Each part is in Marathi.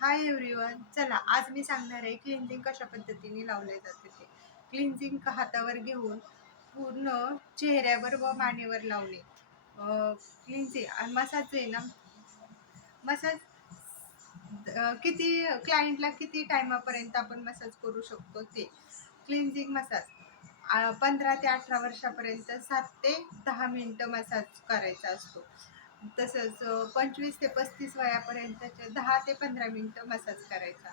हाय एव्हरीवन, चला आज मी सांगणार आहे क्लिन्झिंग कशा पद्धतीने लावले जाते ते. क्लिन्झिंग हातावर घेऊन पूर्ण चेहऱ्यावर व मानेवर लावणे. क्लिन्झिंग मसाज आहे ना, मसाज किती क्लायंटला किती टायमापर्यंत आपण मसाज करू शकतो ते. क्लिन्झिंग मसाज 15 ते 18 वर्षापर्यंत 7 ते 10 मिनिटं मसाज करायचा असतो. तसंच 25 ते 35 वयापर्यंतचे 10 ते 15 मिनिटं मसाज करायचा.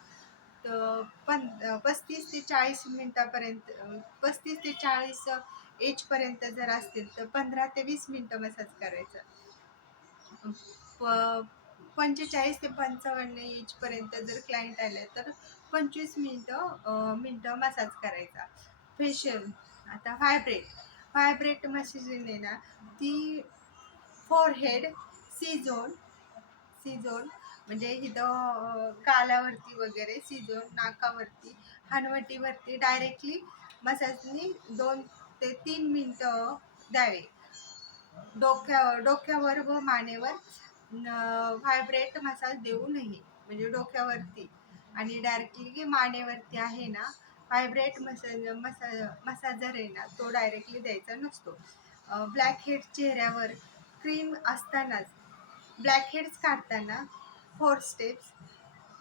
तर 35 ते 40 मिनिटापर्यंत 35 ते 40 एजपर्यंत जर असतील तर 15 ते 20 मिनिटं मसाज करायचा. 45 ते 55 एजपर्यंत जर क्लायंट आले तर 25 मिनिटं मसाज करायचा. फेशियल आता व्हायब्रेट मशीन आहे ना, ती फोरहेड, सी झोन म्हणजे इथं गालावरती वगैरे, सी झोन नाकावरती, हनवटीवरती डायरेक्टली मसाजनी 2 ते 3 मिनिटं द्यावे. डोक्यावर व मानेवर व्हायब्रेट मसाज देऊ नये. म्हणजे डोक्यावरती आणि डायरेक्टली मानेवरती आहे ना, व्हायब्रेट मसाजर आहे ना, तो डायरेक्टली द्यायचा नसतो. ब्लॅक हेड चेहऱ्यावर क्रीम असतानाच, ब्लॅक हेड्स काढताना 4 स्टेप्स.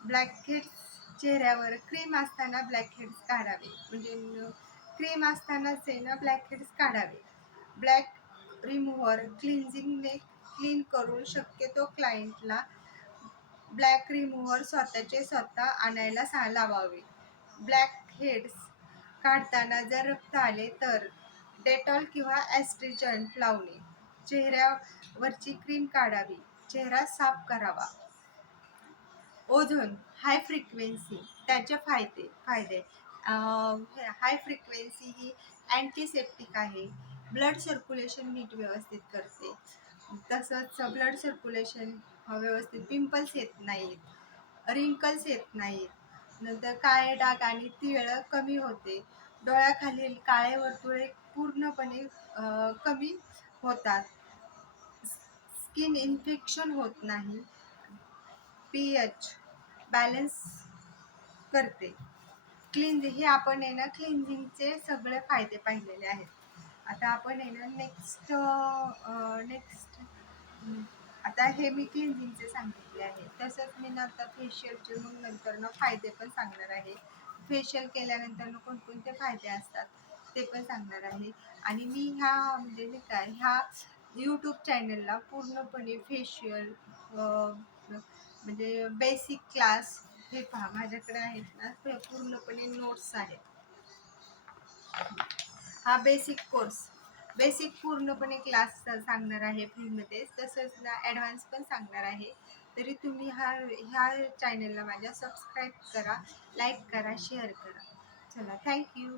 ब्लॅक हेड्स चेहऱ्यावर क्रीम असताना ब्लॅक हेड्स काढावे. म्हणजे क्रीम असतानाच आहे ना ब्लॅक हेड्स काढावे. ब्लॅक रिमूव्हर क्लिन्झिंगने क्लीन करून शक्यतो क्लायंटला ब्लॅक रिमूव्हर स्वतःचे स्वतः आणायला लावावे. ब्लॅक हेड्स काढताना जर रक्त आले तर डेटॉल किंवा ॲस्ट्रिजंट लावणे. चेहऱ्यावरची क्रीम काढावी. चेहरा साफ करावा. ओझोन हाय फ्रिक्वेन्सी, त्याचे फायदे हाय फ्रिक्वेन्सी ही अँटीसेप्टिक आहे. ब्लड सर्क्युलेशन नीट व्यवस्थित करते. तसंच ब्लड सर्क्युलेशन व्यवस्थित, पिंपल्स येत नाहीत, रिंकल्स येत नाहीत. नंतर काळे डाग आणि तिळ कमी होते. डोळ्याखालील काळे वर्तुळे पूर्णपणे कमी होतात. स्किन इन्फेक्शन होत नाही. पीएच बॅलन्स करते. हे आपण आहे ना क्लिन्झिंगचे सगळे फायदे पाहिलेले आहेत. आता आपण आहे ना नेक्स्ट आता हे मी क्लिन्झिंगचे सांगितले आहे. तसंच मी नंतर फेशियलचे मग नंतर फायदे पण सांगणार आहे. फेशियल केल्यानंतर कोणकोणते फायदे असतात ते पण सांगणार आहे. आणि मी म्हणजे नाही का यूट्यूब चॅनलला पूर्णपणे फेशियल म्हणजे बेसिक क्लास हे पहा, माझ्याकडे आहेत ना पूर्णपणे नोट्स आहेत. हा बेसिक पूर्णपणे क्लास सांगणार आहे फ्रीमध्ये. तसंच ना ॲडव्हान्स पण सांगणार आहे. तरी तुम्ही ह्या चॅनलला माझ्या सबस्क्राईब करा, लाईक करा, शेअर करा. चला, थँक्यू.